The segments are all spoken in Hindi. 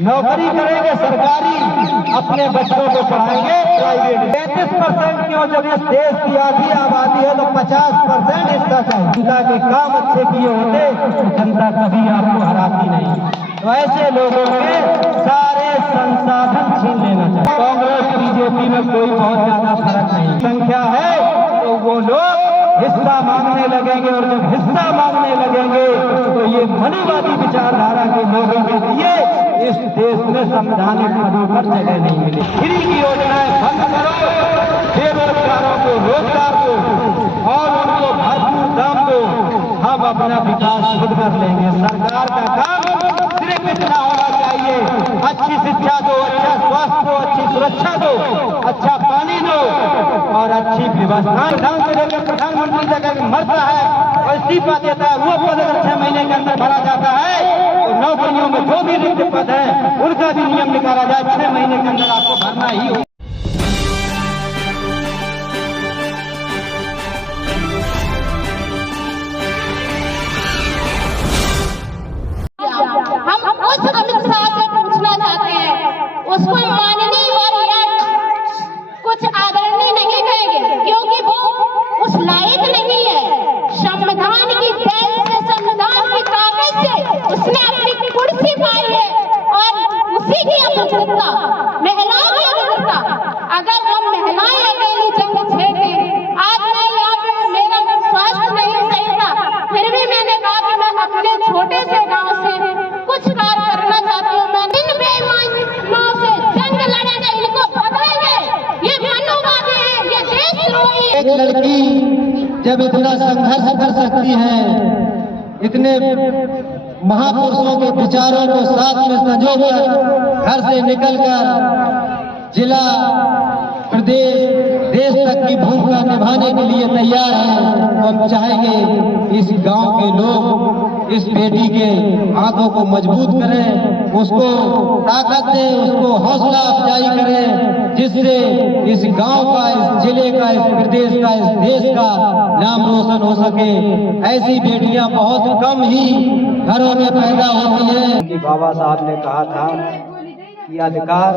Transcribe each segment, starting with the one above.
नौकरी करेंगे सरकारी, अपने बच्चों को पढ़ाएंगे प्राइवेट। 33% क्यों, जब इस देश की आधी आबादी है तो 50% हिस्सा चाहिए। जनता के काम अच्छे किए होते जनता कभी आपको हराती नहीं। तो ऐसे लोगों के सारे संसाधन छीन लेना चाहिए। कांग्रेस बीजेपी में कोई बहुत ज्यादा फर्क नहीं, संख्या है तो वो लोग हिस्सा मांगने लगेंगे, और जब हिस्सा मांगने लगेंगे तो ये मनुवादी विचारधारा के लोगों के लिए इस देश में संवैधानिक पदों पर जगह नहीं मिली। फ्री की योजनाएं बंद करो, बेरोजगारों को रोजगार दो और उनको भरपूर दाम दो, हम अपना विकास खुद कर लेंगे। सरकार का काम सिर्फ इतना होना चाहिए, अच्छी शिक्षा दो, अच्छा स्वास्थ्य दो, अच्छी सुरक्षा दो, अच्छा पानी दो और अच्छी व्यवस्था। प्रधान से लेकर प्रधानमंत्री तक मरता है और इस्तीफा देता है, वो पद अगर 6 महीने के अंदर भरा जाता है तो नौकरियों में जो भी रिक्त पद है उनका भी नियम निकाला जाए, 6 महीने के अंदर आपको भरना ही हो। हम उस अमित शाह से पूछना चाहते हैं, उसको माननीय और कुछ आदरणीय नहीं कहेंगे क्योंकि वो उस लायक नहीं है। संविधान की देन से, संविधान की ताकत से उसने अपनी कुर्सी पाई है और उसी की अभिनता, महिलाओं की अभिनता। अगर हम महिलाएं अकेली जंग छेड़े, आज मैं यहाँ पे मेरा स्वास्थ्य नहीं सही था, फिर भी मैंने कहा कि मैं अपने छोटे से गांव से कुछ कार्य करना चाहती हूँ। मैं इन बेईमानों से जंग लड़ेंगे, इनको भगाएंगे। ये मनुवादी है, ये देशद्रोही है। एक लड़की जब इतना संघर्ष कर सकती है, इतने महापुरुषों के विचारों को साथ में संजोकर घर से निकलकर जिला, प्रदेश, देश तक की भूमिका निभाने के लिए तैयार है, तो हम चाहेंगे इस गांव के लोग इस बेटी के हाथों को मजबूत करें, उसको ताकत दें, उसको हौसला अफजाई करें, जिससे इस गांव का, इस जिले का, इस प्रदेश का, इस देश का नाम रोशन हो सके। ऐसी बेटियां बहुत कम ही घरों में पैदा होती हैं। कि बाबा साहब ने कहा था कि अधिकार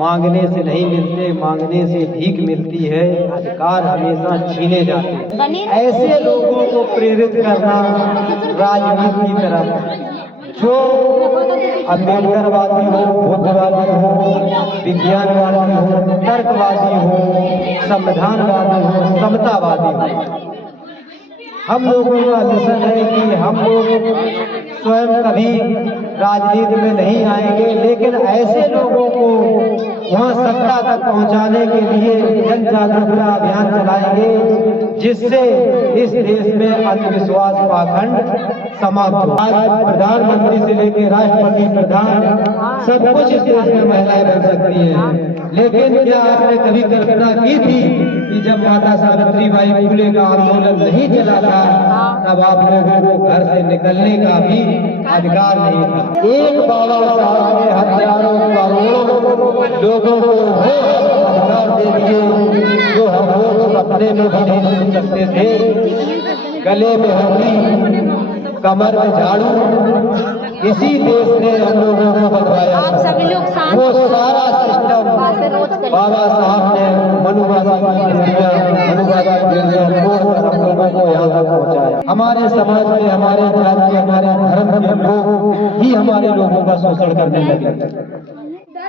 मांगने से नहीं मिलते, मांगने से भीख मिलती है, अधिकार हमेशा छीने जाते हैं। ऐसे लोगों को प्रेरित करना राजनीति की तरफ, जो अम्बेडकरवादी हो, बुद्धवादी हो, विज्ञानवादी हो, तर्कवादी हो, संविधानवादी हो, समतावादी हो। हम लोगों का मिशन है कि हम लोग स्वयं कभी राजनीति में नहीं आएंगे, लेकिन ऐसे लोगों को वहां सत्ता तक पहुंचाने के लिए जन जागरूकता अभियान चलाएंगे, जिससे इस देश में अंधविश्वास पाखंड समाप्त हो। आज प्रधानमंत्री से लेकर राष्ट्रपति, प्रधान, सब कुछ इस देश में महिलाएं बन सकती हैं। लेकिन क्या आपने कभी कल्पना की थी कि जब माता सावित्रीबाई फुले का आंदोलन नहीं चला था, तब आप लोगों को घर से निकलने का भी अधिकार नहीं था। एक बाबा साहब ने हजारों करोड़ों लोगों को वो अधिकार दे दिए जो हम लोग सपने में भी नहीं सोच सकते थे। गले में हथौड़ी, कमर में झाड़ू, इसी देश ने हम लोगों को बदलाया। वो सारा सिस्टम बाबा साहब ने मनुवादी हम लोगों को यहाँ तक पहुँचाया। हमारे समाज में, हमारे जाति, हमारे धर्म के लोग ही हमारे लोगों का शोषण करने लगे।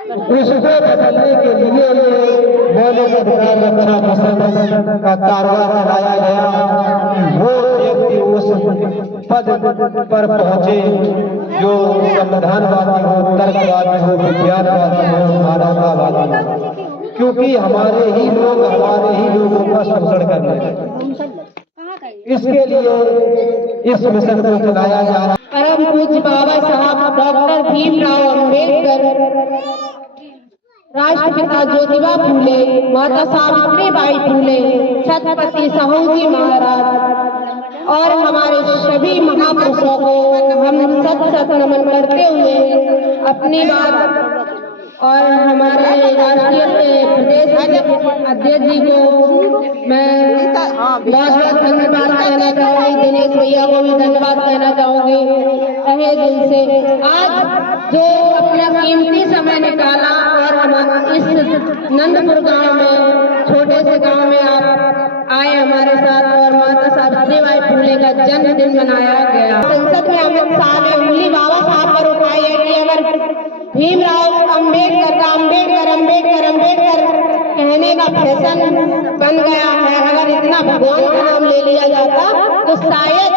उसको बदलने के लिए मौलिक अधिकार रक्षा मिशन का कारवां चलाया गया। वो व्यक्ति उस पद पर पहुंचे जो संविधानवादी हो, तर्कवादी हो, विज्ञानवादी हो, मानवतावादी हो, क्योंकि हमारे ही लोगों का शोषण करने लगे। इसके लिए इस मिशन को चलाया जा रहा है। परम पूज्य बाबा साहब डॉक्टर भीमराव अम्बेडकर, राष्ट्रपिता ज्योतिबा फूले, माता सावित्रीबाई फूले, छत्रपति साहूजी महाराज और हमारे सभी महापुरुषों को हम सत नमन करते हुए अपनी बात और हमारे राष्ट्रीय प्रदेश अध्यक्ष जी को मैं बहुत बहुत धन्यवाद कहना चाहूँगी। दिनेश भैया को भी धन्यवाद कहना चाहूँगी तहे दिल से। आज जो अपना कीमती समय निकाला और हम इस नंदपुर गांव में, छोटे से गांव में आप आए हमारे साथ और माता सावित्रीबाई फुले का जन्मदिन मनाया गया। संसद में अमित शाह ने उंगली बाबा साहब पर उठाई है कि अगर भीमराव अम्बेडकर का अम्बेडकर अम्बेडकर अम्बेडकर कहने का फैशन बन गया है, अगर इतना भगवान का नाम ले लिया जाता तो शायद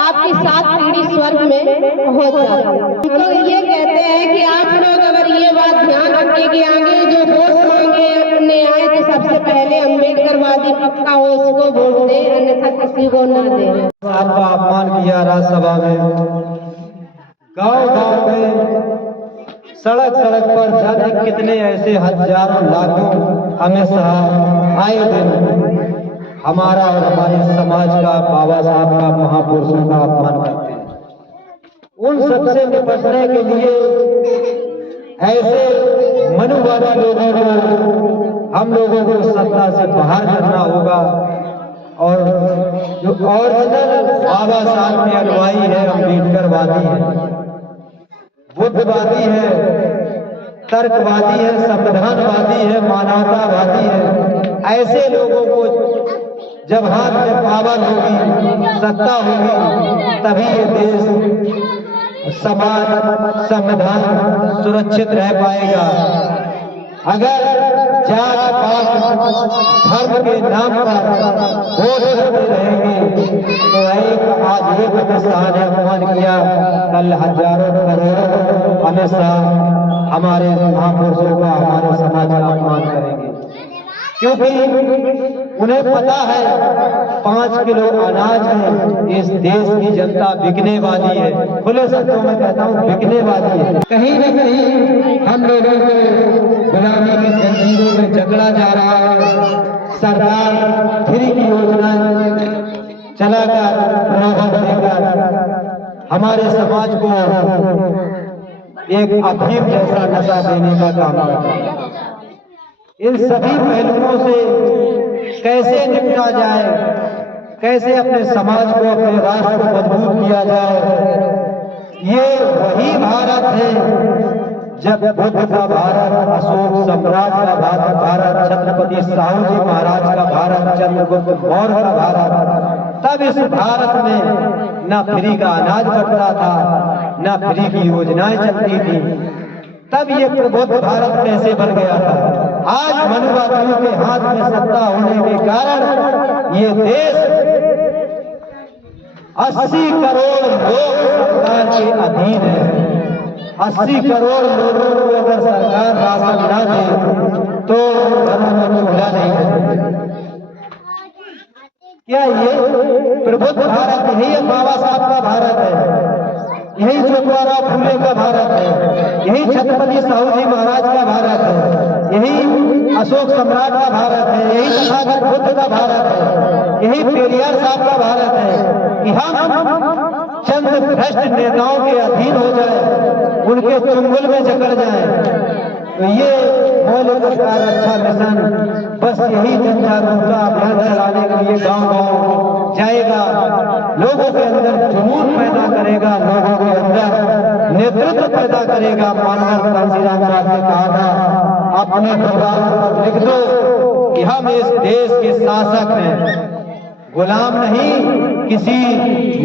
आपकी 7 पीढ़ी स्वर्ग में पहुंच जाती। तो ये कहते हैं कि आप लोग अगर ये बात ध्यान रखें कि आगे जो वोट मांगने आए तो सबसे पहले अम्बेडकरवादी पक्का हो उसको वोट दे, अन्यथा किसी को न दे। आपका अपमान किया राज्यसभा में, गांव-गांव में, सड़क सड़क पर जाने कितने ऐसे हजारों लाखों हमेशा आए दिन हमारा और हमारे समाज का, बाबा साहब का, महापुरुषों का अपमान करते हैं। उन सबसे निपटने के लिए ऐसे मनुवादी लोगों को, हम लोगों को सत्ता से बाहर करना होगा और जो ओरिजिनल बाबा साहब के अनुयायी है, अम्बेडकरवादी है, बुद्धवादी है, तर्कवादी है, संविधानवादी है, मानवतावादी है, ऐसे लोगों को जब हाथ में पावर होगी, सत्ता होगी, तभी ये देश, समाज, संविधान सुरक्षित रह पाएगा। अगर जात पात धर्म के नाम पर वोट करते रहेंगे तो आज एक अमित शाह ने अपमान किया, कल हजारों करोड़ों अमित शाह हमारे महापुरुषों का, हमारे समाज का अपमान करेंगे, क्योंकि उन्हें पता है 5 किलो अनाज में इस देश की जनता बिकने वाली है। खुले शब्दों में कहता हूँ, बिकने वाली है। कहीं न कहीं हम लोगों को गुलामी की जंजीरों में जकड़ा जा रहा है। सरकार फ्री की योजना चलाकर, प्रलोभन देकर हमारे समाज को एक अफीम जैसा नशा देने का काम करता है। इन सभी पहलुओं से कैसे निपटा जाए, कैसे अपने समाज को, अपने राष्ट्र को मजबूत किया जाए, ये वही भारत है जब बुद्ध का भारत, अशोक सम्राट का भारत, छत्रपति साहू जी महाराज का भारत, चंद्रगुप्त मौर्य का भारत, तब इस भारत में न फ्री का अनाज बंटता था, न फ्री की योजनाएं चलती थी। तब ये प्रबुद्ध भारत कैसे बन गया था? आज मनुवादियों के हाथ में सत्ता होने के कारण ये देश 80 करोड़ लोग सरकार के अधीन है। 80 करोड़ लोगों को अगर सरकार राशन न दे तो घरों में चूल्हा नहीं बनेगा। क्या ये प्रबुद्ध भारत, यही बाबा साहब का भारत है, यही ज्योतिराव फुले का भारत है, यही छत्रपति साहू जी महाराज का भारत है, यही अशोक सम्राट का भारत है, यही तथागत बुद्ध का भारत है, यही पेरियार साहब का भारत है कि हम चंद भ्रष्ट नेताओं के अधीन हो जाए, उनके चुंगल में जकड़ जाए। तो ये मौलिक अधिकार रक्षा मिशन बस यही जन जागरूकता अभियान चलाने के लिए गांव-गांव जाएगा, लोगों के अंदर जुनून पैदा करेगा, लोगों के अंदर नेतृत्व पैदा करेगा। माननीय कांशीराम साहब ने कहा था, अपने दरबारों पर लिख दो कि हम इस देश के शासक हैं, गुलाम नहीं, किसी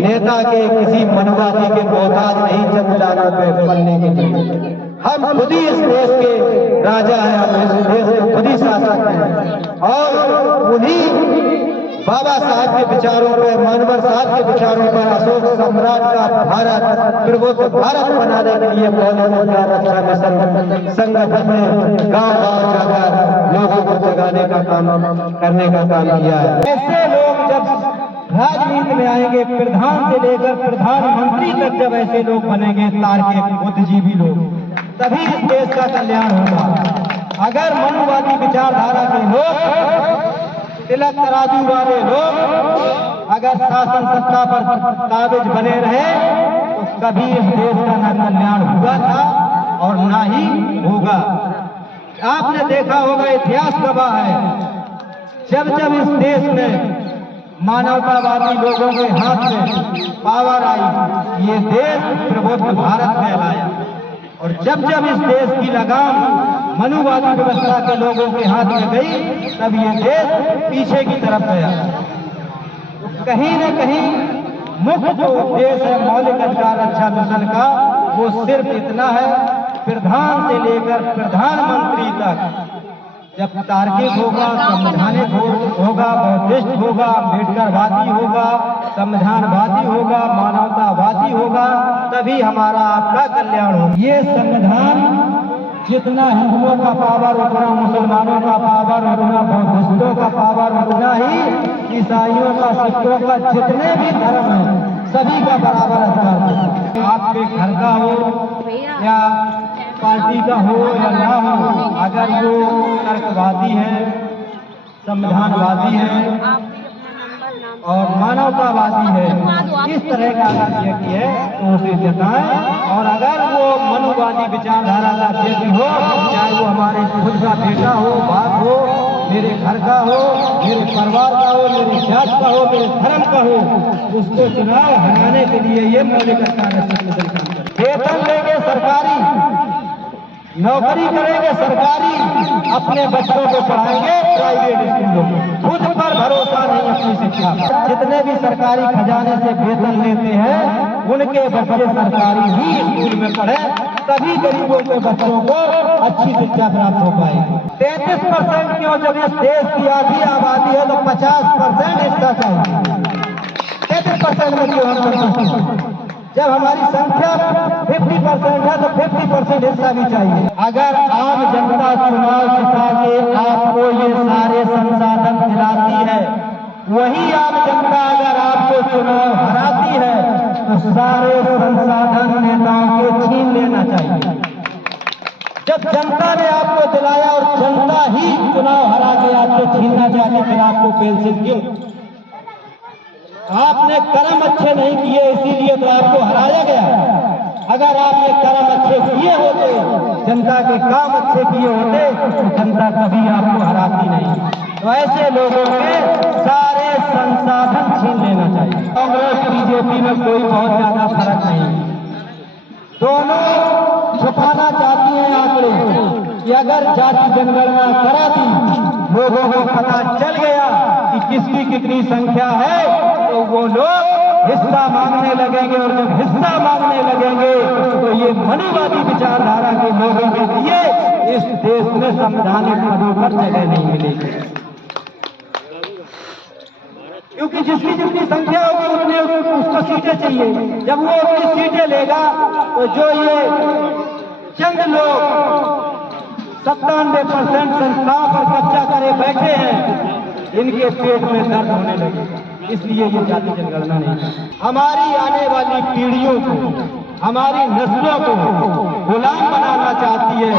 नेता के, किसी मनवादी के मोहताज नहीं, चंद दानों पे पलने के लिए। हम खुद ही इस देश के राजा हैं, हम इस देश के खुद ही शासक हैं और उन्हीं बाबा साहब के विचारों पर, मानवर साहब के विचारों पर अशोक सम्राट का भारत, प्रबुद्ध भारत बनाने के लिए मौलिक अधिकार रक्षा मिशन संगठन ने गांव-गांव जाकर लोगों को जगाने का काम, करने का काम किया है। ऐसे लोग जब राजनीति में आएंगे, प्रधान से लेकर प्रधानमंत्री तक जब ऐसे लोग बनेंगे, तार्किक बुद्धिजीवी लोग, तभी इस देश का कल्याण होगा। अगर मनुवादी विचारधारा के लोग, तिलक तराजू वाले लोग अगर शासन सत्ता पर काबिज बने रहे तो कभी इस देश का न कल्याण हुआ था और ना ही होगा। आपने देखा होगा, इतिहास गवाह है, जब जब इस देश में मानवतावादी लोगों के हाथ में पावर आई, ये देश प्रबुद्ध भारत कहलाया। और जब जब इस देश की लगाम मनुवादी व्यवस्था के लोगों के हाथ में गई, तब ये देश पीछे की तरफ गया। कहीं न कहीं मुख्य जो उद्देश्य है मौलिक अधिकार रक्षा मिशन का, वो सिर्फ इतना है, प्रधान से लेकर प्रधानमंत्री तक जब तार्किक होगा, संवैधानिक होगा, बौद्धिस्ट होगा, अम्बेडकरवादी होगा, संविधानवादी होगा, मानवतावादी होगा, तभी हमारा आपका कल्याण होगा। ये संविधान जितना हिंदुओं का पावर, उतना मुसलमानों का पावर, उतना बौद्धिस्टों का पावर, उतना ही ईसाइयों का, सिखों का, जितने भी धर्म हैं सभी का बराबर अधिकार। आपके घर का हो या पार्टी का हो या ना हो, अगर वो तर्कवादी है, संविधानवादी है और मानवतावादी है, इस तरह का अगर व्यक्ति है तो उसे जताएं। और अगर वो मनुवादी विचारधारा का व्यक्ति हो, चाहे वो हमारे खुद का बेटा हो, बाप हो, मेरे घर का हो, मेरे परिवार का हो, मेरे जात का हो, मेरे धर्म का हो, उसको चुनाव हराने के लिए ये मौलिक अधिकार वेतन लेंगे सरकारी, नौकरी करेंगे सरकारी, अपने बच्चों को पढ़ाएंगे प्राइवेट स्कूलों में, खुद पर भरोसा नहीं अपनी शिक्षा। जितने भी सरकारी खजाने से वेतन लेते हैं उनके बच्चे सरकारी ही स्कूल में पढ़े, तभी गरीबों के बच्चों को अच्छी शिक्षा प्राप्त हो पाएगी। 33% क्यों, जब इस देश की आधी आबादी है तो 50% हिस्सा चाहिए। 33% में क्यों हम, जब हमारी संख्या 50% है तो 50% हिस्सा भी चाहिए। अगर आम जनता चुनाव जिता के आपको ये सारे संसाधन दिलाती है, वही आम जनता अगर आपको चुनाव हराती है तो सारे संसाधन नेताओं के छीन लेना चाहिए। जब जनता ने आपको दिलाया और जनता ही चुनाव हरा के आपको छीनना चाहती, फिर आपको पेंशन क्यों? आपने कर्म अच्छे नहीं किए, इसीलिए तो आपको हराया गया। अगर आपने कर्म अच्छे किए होते, जनता के काम अच्छे किए होते, तो जनता कभी आपको हराती नहीं। तो ऐसे लोगों के सारे संसाधन छीन लेना चाहिए। कांग्रेस बीजेपी में कोई बहुत ज्यादा फर्क नहीं, दोनों छुपाना चाहती हैं आंकड़े कि अगर जाति जनगणना करा दी, लोगों को पता चल गया कि किसकी कितनी संख्या है, तो वो लोग हिस्सा मांगने लगेंगे। और जब हिस्सा मांगने लगेंगे तो ये मनुवादी विचारधारा के लोगों के लिए इस देश में संवैधानिक पदों पर जगह नहीं मिलेगी, क्योंकि जिसकी जितनी संख्या होगी उतने उसको सीटें चाहिए। जब वो अपनी सीटें लेगा तो जो ये चंद लोग 97% संस्थाओं पर कब्जा करे बैठे हैं, इनके पेट में दर्द होने लगेगा। इसलिए ये जाति जनगणना नहीं। हमारी आने वाली पीढ़ियों को, हमारी नस्लों को गुलाम बनाना चाहती है,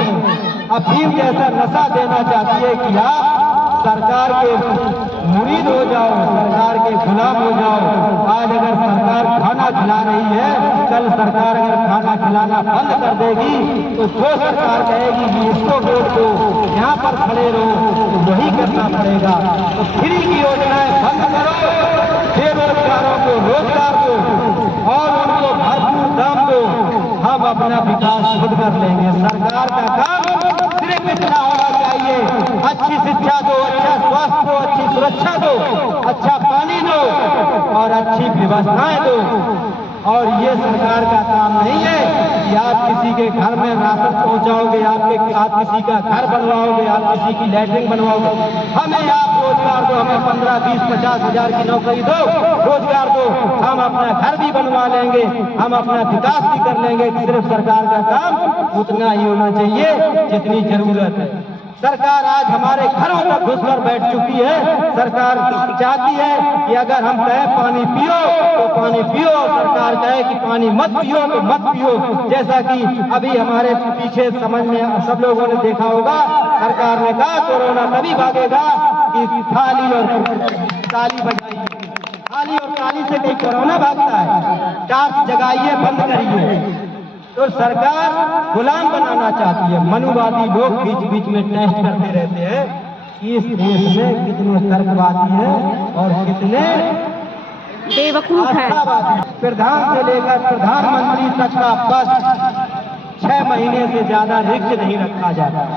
अफीम जैसा नशा देना चाहती है कि आप सरकार के मुरीद हो जाओ, सरकार के गुलाम हो जाओ। आज अगर सरकार खाना खिला रही है, कल सरकार अगर खाना खिलाना बंद कर देगी तो जो सरकार कहेगी कि इसको वोट दो, यहाँ पर खड़े रहो, तो वही करना पड़ेगा। तो फ्री की योजनाएं बंद करो, बेरोजगारों को रोजगार दो और उनको भरपूर दाम दो, हम अपना विकास खुद कर लेंगे। सरकार का काम सिर्फ इतना होना चाहिए, अच्छी शिक्षा दो, अच्छा स्वास्थ्य दो, अच्छी सुरक्षा दो, अच्छा पानी दो और अच्छी व्यवस्थाएं दो। और ये सरकार का काम नहीं है कि आप किसी के घर में राशन पहुंचाओगे, आप किसी का घर बनवाओगे, आप किसी की लैट्रिन बनवाओगे। हमें आप रोजगार दो, हमें 15, 20, 50 हजार की नौकरी दो, रोजगार दो, हम अपना घर भी बनवा लेंगे, हम अपना विकास भी कर लेंगे। सिर्फ सरकार का काम उतना ही होना चाहिए जितनी जरूरत है। सरकार आज हमारे घरों तक घुसकर बैठ चुकी है। सरकार चाहती है कि अगर हम कहें पानी पियो तो पानी पियो, सरकार कहे कि पानी मत पियो तो मत पियो। जैसा कि अभी हमारे पीछे समझ में सब लोगों ने देखा होगा, सरकार ने कहा कोरोना तभी भागेगा कि थाली और ताली बजाइए। थाली और ताली से कहीं कोरोना भागता है? टार्च जगाइए, बंद करिए। तो सरकार गुलाम बनाना चाहती है। मनुवादी लोग बीच बीच में टेस्ट करते रहते हैं कि इस देश में कितने तर्कवादी हैं और कितने बेवकूफ है। प्रधान से लेकर प्रधानमंत्री तक का पद 6 महीने से ज्यादा रिक्त नहीं रखा जाता।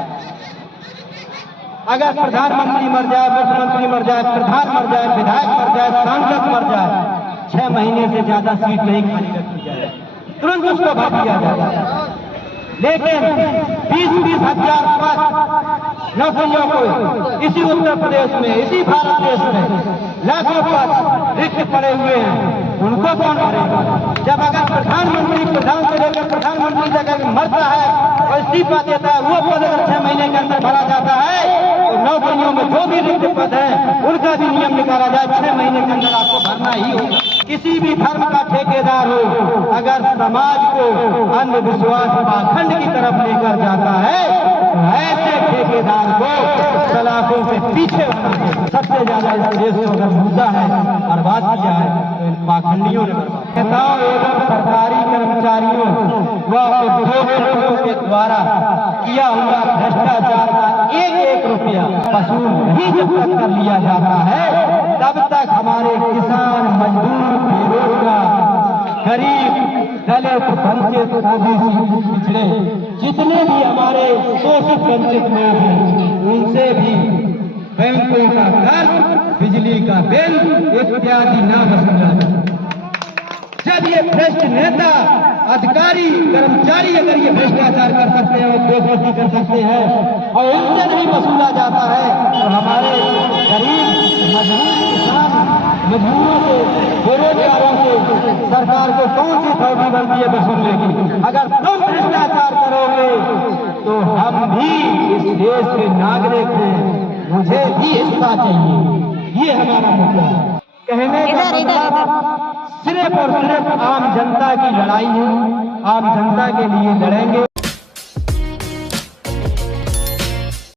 अगर प्रधानमंत्री मर जाए, मुख्यमंत्री मर जाए, प्रधान मर जाए, विधायक मर जाए, सांसद मर जाए, 6 महीने से ज्यादा सीट नहीं खाली रखी जाए, तुरंत उसको भर दिया जाए। लेकिन 20-20 हजार पद नौकरियों को इसी उत्तर प्रदेश में, इसी भारत देश में लाखों पद रिक्त पड़े हुए हैं, उनको कौन भरेगा? जब अगर प्रधानमंत्री प्रधान से लेकर प्रधानमंत्री तक अगर मरता है और इस्तीफा देता है, वो पद अगर 6 महीने के अंदर भरा जाता है तो नौकरियों में जो भी रिक्त पद है उनका भी नियम निकाला जाए, 6 महीने के अंदर आपको भरना ही होगा। किसी भी धर्म का ठेकेदार हो, अगर समाज को अंधविश्वास पाखंड की तरफ लेकर जाता है तो ऐसे ठेकेदार को सलाखों से पीछे होना चाहिए। सबसे ज्यादा इस देश को अगर मुद्दा है बर्बाद किया है तो इन पाखंडियों ने नेताओं एवं सरकारी कर्मचारियों व उद्योगों के द्वारा किया हुआ भ्रष्टाचार का 1-1 रुपया वसूल नहीं जब तक कर लिया जाता है, तब तक हमारे किसान, मजदूर, बेरोजगार, गरीब, दलित, वंचित, ओबीसी, पिछड़े जितने भी हमारे शोषित वंचित लोग हैं, उनसे भी बैंकों का कर्ज, बिजली का बिल इत्यादि ना वसूला जाए। जब ये भ्रष्ट नेता, अधिकारी, कर्मचारी अगर ये भ्रष्टाचार कर सकते हैं, बेवकूफी कर सकते हैं और उनसे नहीं वसूला जाता है तो हमारे गरीब, मजदूर, किसान, मजदूरों से, बेरोजगारों से सरकार को कौन सी थौड़ी बनती है वसूलने की? अगर तुम भ्रष्टाचार करोगे तो हम भी इस देश के नागरिक हैं, मुझे भी हिस्सा चाहिए, ये हमारा मुद्दा है। कहने का मतलब सिर्फ और सिर्फ आम जनता की लड़ाई है, आम जनता के लिए लड़ेंगे।